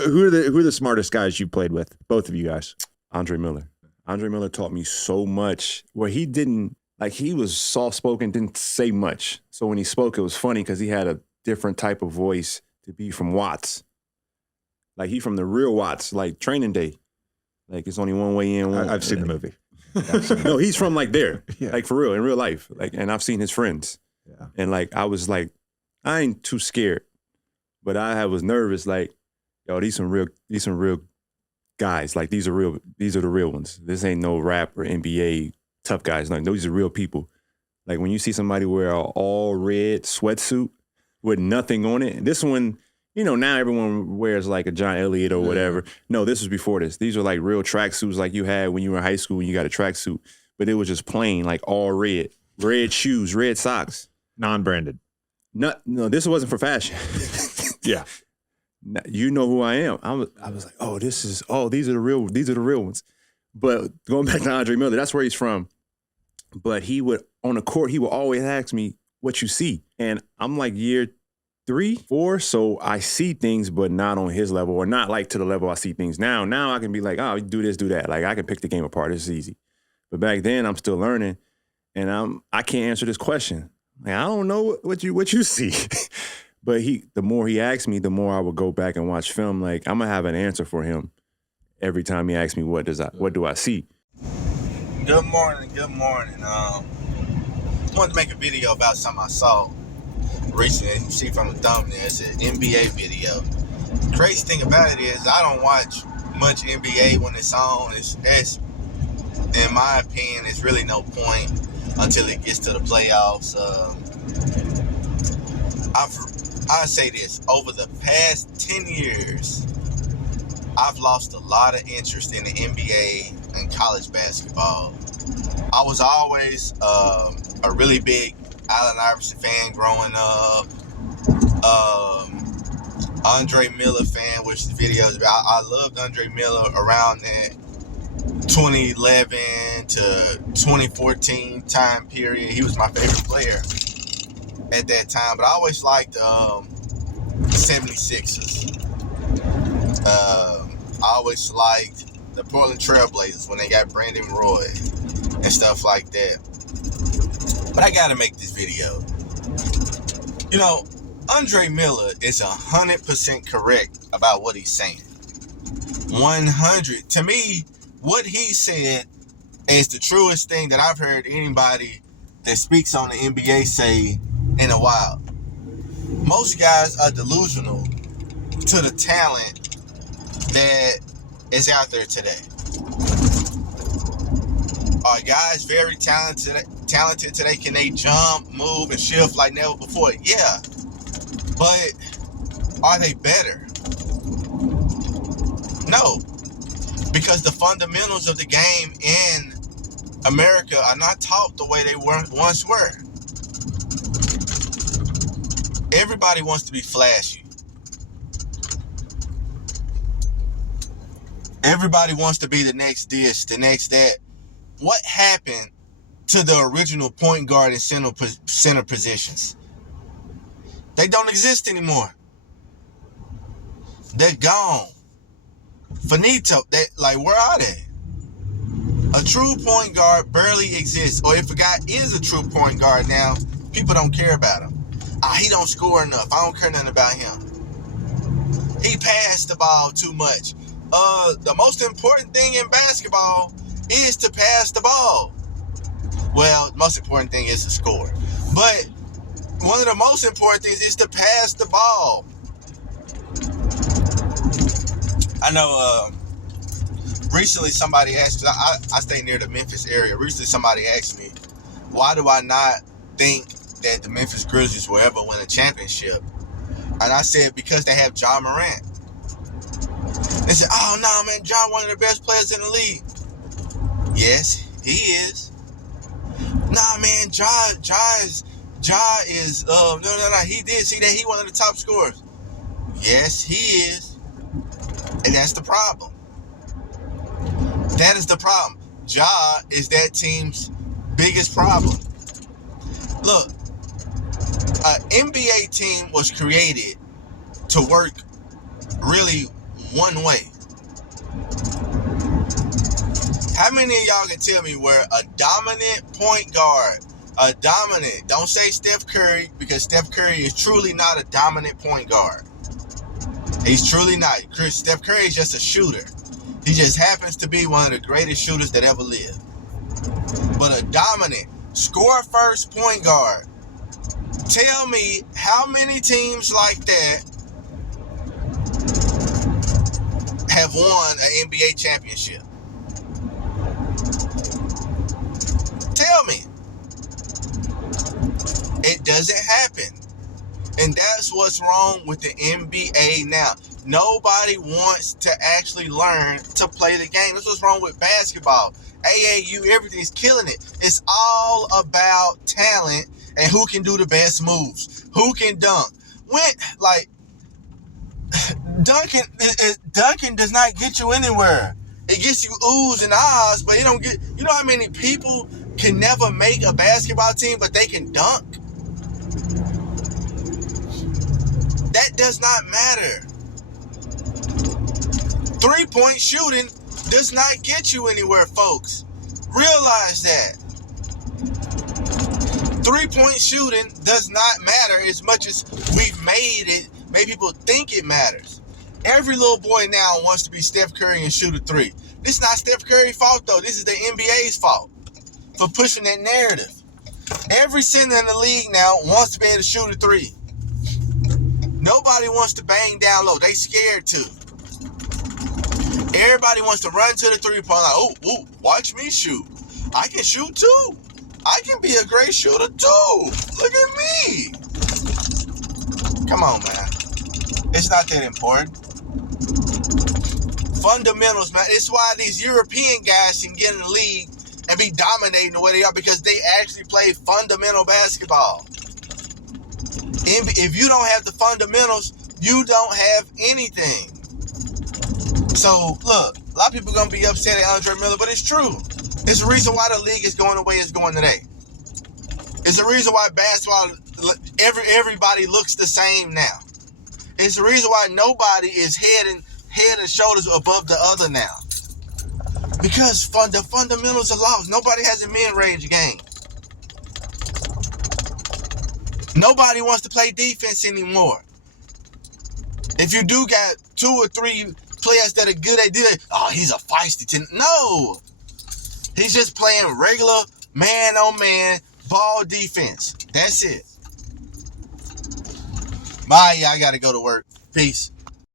Who are the smartest guys you played with? Both of you guys. Andre Miller. Andre Miller taught me so much where he didn't, like he was soft-spoken, didn't say much. So when he spoke, it was funny because he had a different type of voice to be from Watts. Like he from the real Watts, like Training Day. Like it's only one way in. I've seen the movie. No, he's from like there, Yeah. like for real, in real life. Like, and I've seen his friends. Yeah. And like, I was like, I ain't too scared, but I was nervous. Like, yo, these some real guys. Like these are the real ones. This ain't no rap or NBA tough guys. Like these are real people. Like when you see somebody wear an all red sweatsuit with nothing on it, and this one, you know, now everyone wears like a John Elliott or whatever. No, this was before this. These are like real tracksuits like you had when you were in high school when you got a tracksuit, but it was just plain, like all red shoes, red socks. Non-branded. No, this wasn't for fashion. Yeah. You know who I am. I was like, these are the real ones. But going back to Andre Miller, that's where he's from. But he would, on the court, he would always ask me what you see. And I'm like year 3, 4, so I see things, but not on his level or not like to the level I see things now. Now I can be like, oh, do this, do that. Like I can pick the game apart. It's easy. But back then I'm still learning and I can't answer this question. Like, I don't know what you see. But the more he asked me, the more I would go back and watch film. Like I'm gonna have an answer for him every time he asks me what do I see. Good morning. I wanted to make a video about something I saw recently. You see from the thumbnail, it's an NBA video. Crazy thing about it is I don't watch much NBA when it's on. It's in my opinion, it's really no point until it gets to the playoffs. I say this, over the past 10 years, I've lost a lot of interest in the NBA and college basketball. I was always a really big Allen Iverson fan growing up, Andre Miller fan, which the video is about. I loved Andre Miller around that 2011 to 2014 time period. He was my favorite player at that time, but I always liked 76ers. I always liked the Portland Trailblazers when they got Brandon Roy and stuff like that. But I gotta make this video. You know, Andre Miller is 100% correct about what he's saying. 100. To me, what he said is the truest thing that I've heard anybody that speaks on the NBA say in a while. Most guys are delusional to the talent that is out there today. Are guys very talented today? Can they jump, move, and shift like never before? Yeah. But are they better? No. Because the fundamentals of the game in America are not taught the way they once were. Everybody wants to be flashy. Everybody wants to be the next this, the next that. What happened to the original point guard and center positions? They don't exist anymore. They're gone. Finito. Where are they? A true point guard barely exists. Or if a guy is a true point guard now, people don't care about him. He don't score enough. I don't care nothing about him. He passed the ball too much. The most important thing in basketball is to pass the ball. Well, the most important thing is to score. But one of the most important things is to pass the ball. I know recently somebody asked, I stay near the Memphis area. Recently somebody asked me, why do I not think that the Memphis Grizzlies will ever win a championship? And I said, because they have Ja Morant. They said, oh, no, man, Ja one of the best players in the league. Yes, he is. Nah, man, Ja is, no, he did. See that he one of the top scorers. Yes, he is. And that's the problem. That is the problem. Ja is that team's biggest problem. Look, an NBA team was created to work really one way. How many of y'all can tell me where a dominant point guard, don't say Steph Curry, because Steph Curry is truly not a dominant point guard. He's truly not. Steph Curry is just a shooter. He just happens to be one of the greatest shooters that ever lived. But a dominant, score-first point guard, tell me how many teams like that have won an NBA championship? Tell me. It doesn't happen. And that's what's wrong with the NBA now. Nobody wants to actually learn to play the game. That's what's wrong with basketball. AAU, everything's killing it. It's all about talent and who can do the best moves, who can dunk. Dunking does not get you anywhere. It gets you oohs and ahs, but it don't get. You know how many people can never make a basketball team, but they can dunk? That does not matter. 3-point shooting does not get you anywhere, folks. Realize that. 3-point shooting does not matter as much as we've made people think it matters. Every little boy now wants to be Steph Curry and shoot a 3. This is not Steph Curry's fault, though. This is the NBA's fault for pushing that narrative. Every center in the league now wants to be able to shoot a 3. Nobody wants to bang down low. They scared to. Everybody wants to run to the 3-point line. Oh, watch me shoot. I can shoot too. I can be a great shooter too. Look at me. Come on, man. It's not that important. Fundamentals, man. It's why these European guys can get in the league and be dominating the way they are, because they actually play fundamental basketball. If you don't have the fundamentals, you don't have anything. So, look, a lot of people are going to be upset at Andre Miller, but it's true. It's the reason why the league is going the way it's going today. It's the reason why basketball, everybody looks the same now. It's the reason why nobody is head and shoulders above the other now. Because the fundamentals are lost. Nobody has a mid-range game. Nobody wants to play defense anymore. If you do got 2 or 3 players that are good at it, he's a feisty team. No. He's just playing regular man-on-man ball defense. That's it. Bye, I got to go to work. Peace.